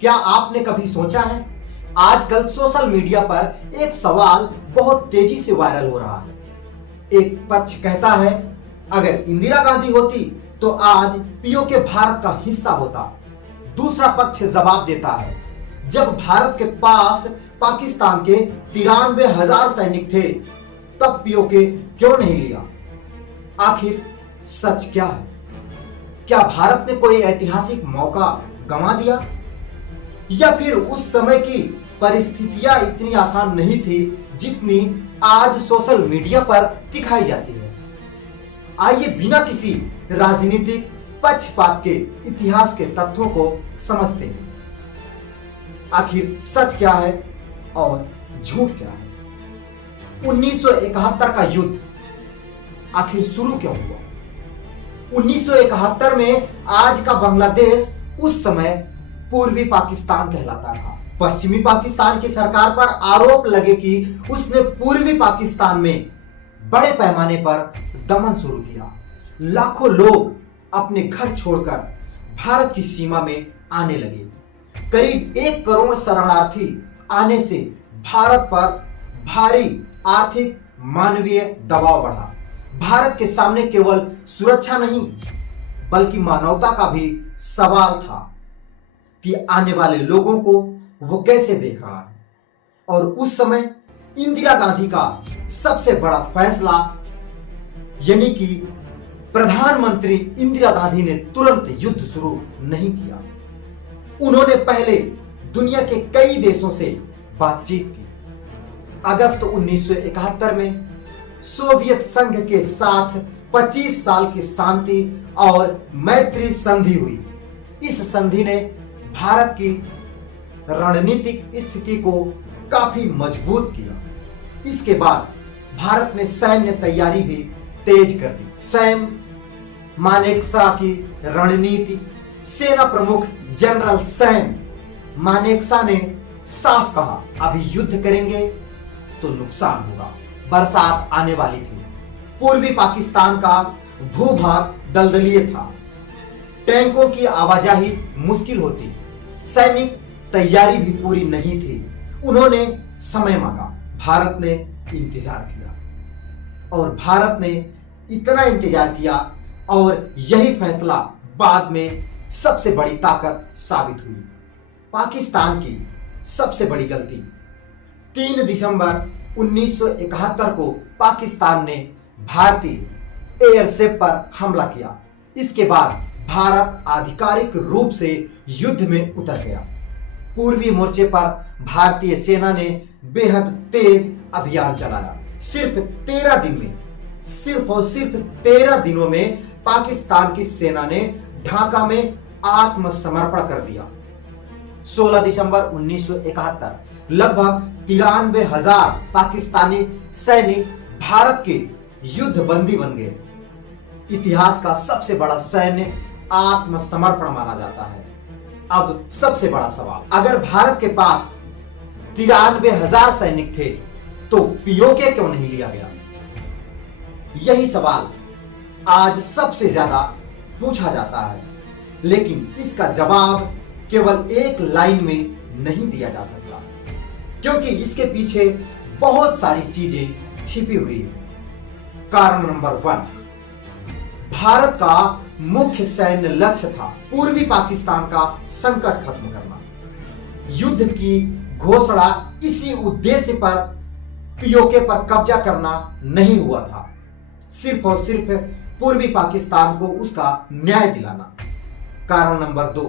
क्या आपने कभी सोचा है, आजकल सोशल मीडिया पर एक सवाल बहुत तेजी से वायरल हो रहा है। एक पक्ष कहता है, अगर इंदिरा गांधी होती तो आज पीओके भारत का हिस्सा होता। दूसरा पक्ष जवाब देता है, जब भारत के पास पाकिस्तान के 93,000 सैनिक थे तब पीओके क्यों नहीं लिया। आखिर सच क्या है? क्या भारत ने कोई ऐतिहासिक मौका गंवा दिया, या फिर उस समय की परिस्थितियां इतनी आसान नहीं थी जितनी आज सोशल मीडिया पर दिखाई जाती है। आइए बिना किसी राजनीतिक पक्षपात के इतिहास के तथ्यों को समझते हैं। आखिर सच क्या है और झूठ क्या है। 1971 का युद्ध आखिर शुरू क्यों हुआ? 1971 में आज का बांग्लादेश उस समय पूर्वी पाकिस्तान कहलाता था। पश्चिमी पाकिस्तान की सरकार पर आरोप लगे कि उसने पूर्वी पाकिस्तान में बड़े पैमाने पर दमन शुरू किया। लाखों लोग अपने घर छोड़कर भारत की सीमा में आने लगे। करीब 1 करोड़ शरणार्थी आने से भारत पर भारी आर्थिक मानवीय दबाव बढ़ा। भारत के सामने केवल सुरक्षा नहीं बल्कि मानवता का भी सवाल था कि आने वाले लोगों को वो कैसे देख रहा है। और उस समय इंदिरा गांधी का सबसे बड़ा फैसला, यानी कि प्रधानमंत्री इंदिरा गांधी ने तुरंत युद्ध शुरू नहीं किया। उन्होंने पहले दुनिया के कई देशों से बातचीत की। अगस्त 1971 में सोवियत संघ के साथ 25 साल की शांति और मैत्री संधि हुई। इस संधि ने भारत की रणनीतिक स्थिति को काफी मजबूत किया। इसके बाद भारत ने सैन्य तैयारी भी तेज कर दी। सैम मानेकशॉ की रणनीति, सेना प्रमुख जनरल सैम मानेकशॉ ने साफ कहा, अभी युद्ध करेंगे तो नुकसान होगा। बरसात आने वाली थी। पूर्वी पाकिस्तान का भूभाग दलदलीय था। टैंकों की आवाजाही मुश्किल होती। सैनिक तैयारी भी पूरी नहीं थी। उन्होंने समय मांगा। भारत ने इंतजार किया और भारत ने इतना इंतजार किया और यही फैसला बाद में सबसे बड़ी ताकत साबित हुई। पाकिस्तान की सबसे बड़ी गलती, 3 दिसंबर 1971 को पाकिस्तान ने भारतीय एयरशिप पर हमला किया। इसके बाद भारत आधिकारिक रूप से युद्ध में उतर गया। पूर्वी मोर्चे पर भारतीय सेना ने बेहद तेज अभियान चलाया। सिर्फ 13 दिन में, सिर्फ और सिर्फ 13 दिनों में पाकिस्तान की सेना ने ढाका में आत्मसमर्पण कर दिया। 16 दिसंबर 1971 लगभग 93,000 पाकिस्तानी सैनिक भारत के युद्ध बंदी बन गए। इतिहास का सबसे बड़ा सैन्य आत्मसमर्पण माना जाता है। अब सबसे बड़ा सवाल, अगर भारत के पास 93,000 सैनिक थे तो पीओके क्यों नहीं लिया गया? यही सवाल आज सबसे ज्यादा पूछा जाता है, लेकिन इसका जवाब केवल एक लाइन में नहीं दिया जा सकता, क्योंकि इसके पीछे बहुत सारी चीजें छिपी हुई हैं। कारण नंबर 1, भारत का मुख्य सैन्य लक्ष्य था पूर्वी पाकिस्तान का संकट खत्म करना। युद्ध की घोषणा इसी उद्देश्य पर, पीओके पर कब्जा करना नहीं हुआ था। सिर्फ और सिर्फ पूर्वी पाकिस्तान को उसका न्याय दिलाना। कारण नंबर 2,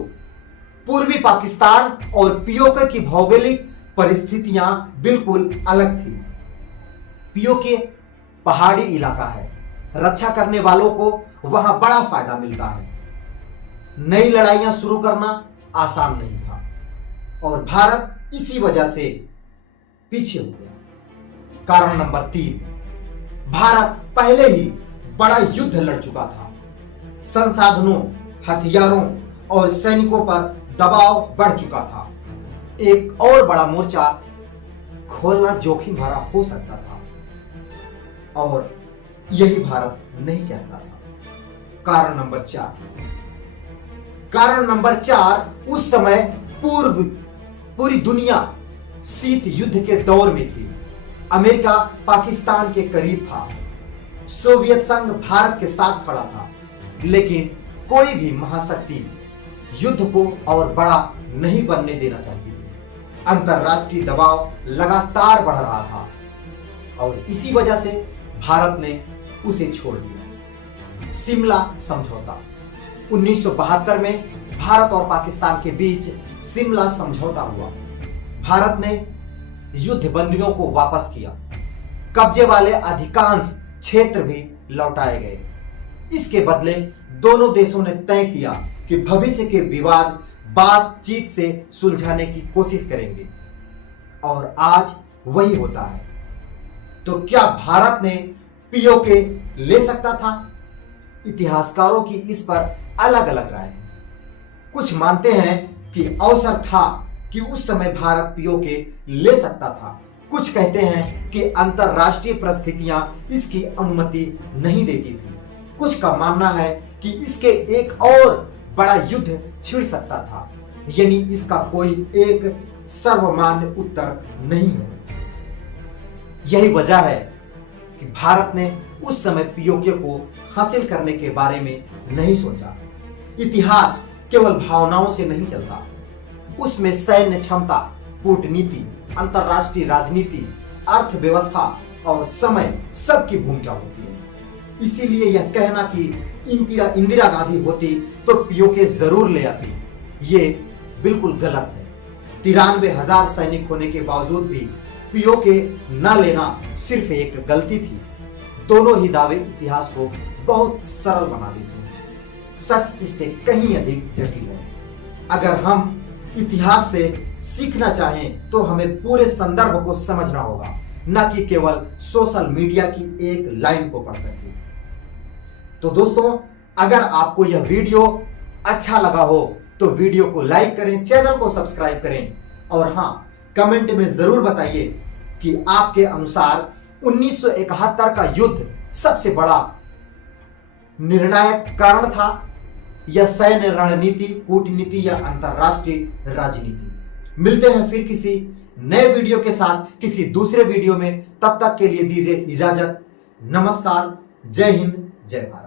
पूर्वी पाकिस्तान और पीओके की भौगोलिक परिस्थितियां बिल्कुल अलग थी। पीओके पहाड़ी इलाका है। रक्षा करने वालों को वहां बड़ा फायदा मिलता है। नई लड़ाइयां शुरू करना आसान नहीं था और भारत इसी वजह से पीछे हो गया। कारण नंबर 3, भारत पहले ही बड़ा युद्ध लड़ चुका था। संसाधनों, हथियारों और सैनिकों पर दबाव बढ़ चुका था। एक और बड़ा मोर्चा खोलना जोखिम भरा हो सकता था और यही भारत नहीं चाहता था। कारण नंबर 4, उस समय पूरी दुनिया शीत युद्ध के दौर में थी। अमेरिका पाकिस्तान के करीब था, सोवियत संघ भारत के साथ खड़ा था, लेकिन कोई भी महाशक्ति युद्ध को और बड़ा नहीं बनने देना चाहती थी। अंतरराष्ट्रीय दबाव लगातार बढ़ रहा था और इसी वजह से भारत ने उसे छोड़ दिया। शिमला समझौता 1972 में भारत और पाकिस्तान के बीच शिमला समझौता हुआ। भारत ने युद्ध बंदियों को वापस किया, कब्जे वाले अधिकांश क्षेत्र भी लौटाए गए। इसके बदले दोनों देशों ने तय किया कि भविष्य के विवाद बातचीत से सुलझाने की कोशिश करेंगे और आज वही होता है। तो क्या भारत ने पीओके ले सकता था? इतिहासकारों की इस पर अलग अलग राय है। कुछ मानते हैं कि अवसर था कि उस समय भारत पीओके ले सकता था। कुछ कहते हैं कि अंतरराष्ट्रीय परिस्थितियां इसकी अनुमति नहीं देती थी। कुछ का मानना है कि इसके एक और बड़ा युद्ध छिड़ सकता था, यानी इसका कोई एक सर्वमान्य उत्तर नहीं है। यही वजह है कि भारत ने उस समय पीओके को हासिल करने के बारे में नहीं सोचा। इतिहास केवल भावनाओं से नहीं चलता, उसमें सैन्य क्षमता, कूटनीति, अंतरराष्ट्रीय राजनीति, अर्थव्यवस्था और समय सबकी भूमिका होती है। इसीलिए यह कहना कि इंदिरा गांधी होती तो पीओके जरूर ले आती, ये बिल्कुल गलत है। 93,000 सैनिक होने के बावजूद भी पीओके न लेना सिर्फ एक गलती थी। दोनों ही दावे इतिहास को बहुत सरल बना देते हैं। सच इससे कहीं अधिक जटिल है। अगर हम इतिहास से सीखना चाहें तो हमें पूरे संदर्भ को समझना होगा, न कि केवल सोशल मीडिया की एक लाइन को पढ़ करके। तो दोस्तों, अगर आपको यह वीडियो अच्छा लगा हो तो वीडियो को लाइक करें, चैनल को सब्सक्राइब करें और हाँ, कमेंट में जरूर बताइए कि आपके अनुसार 1971 का युद्ध सबसे बड़ा निर्णायक कारण था या सैन्य रणनीति, कूटनीति या अंतरराष्ट्रीय राजनीति। मिलते हैं फिर किसी नए वीडियो के साथ किसी दूसरे वीडियो में। तब तक के लिए दीजिए इजाजत। नमस्कार, जय हिंद, जय भारत।